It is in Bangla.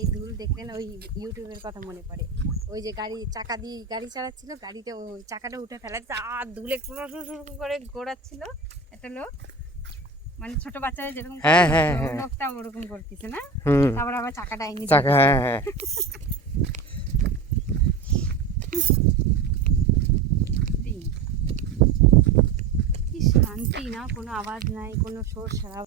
এই ধুল দেখলে না ওই ইউটিউবের কথা মনে পড়ে। ওই যে গাড়ি চাকা দিয়ে গাড়ি চালাচ্ছিল, গাড়িতে ওই চাকাটা উঠে ফেলাচ্ছে আর ধুলে করে ঘোরাচ্ছিল একটা লোক, মানে ছোট বাচ্চারা যেরকম লোকটা ওরকম করতেছে না, তারপর আবার চাকাটা এনে চাকা। কি শান্তি না, কোনো আওয়াজ নাই, কোনো শোর সারা